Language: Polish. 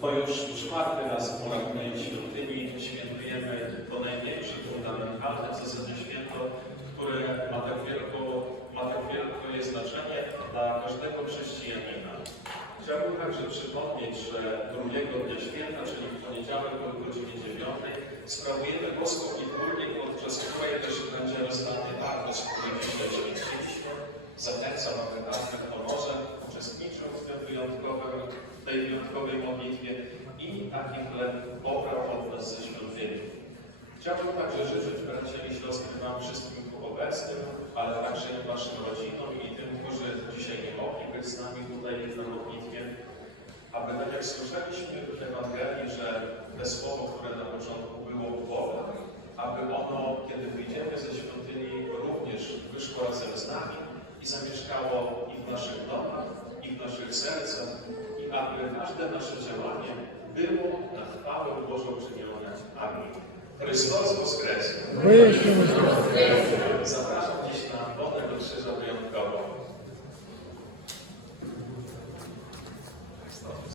To już czwarty raz w Murakowej Świątyni świętujemy to największe fundamentalne w zasadzie święto, które ma tak, wielko, ma tak wielkie znaczenie dla każdego chrześcijanina. Chciałbym także przypomnieć, że drugiego dnia święta, czyli w poniedziałek o godzinie 9, sprawujemy boską liturgię, podczas której też będzie wyjątkowej modlitwie i taki chleb pobrał od nas ze świątyni. Chciałbym także życzyć bracia i Wam wszystkim obecnym, ale także i Waszym rodzinom i tym, którzy dzisiaj nie mogli być z nami tutaj na modlitwie, aby tak jak słyszeliśmy w Ewangelii, że te słowo, które na początku było Boga, aby ono, kiedy wyjdziemy ze świątyni, również wyszło razem z nami i zamieszkało i w naszych domach, i w naszych sercach, aby każde nasze działanie było na chwałę Bożą czynione. Amen. Chrystus Woskres! Wyjaśnimy.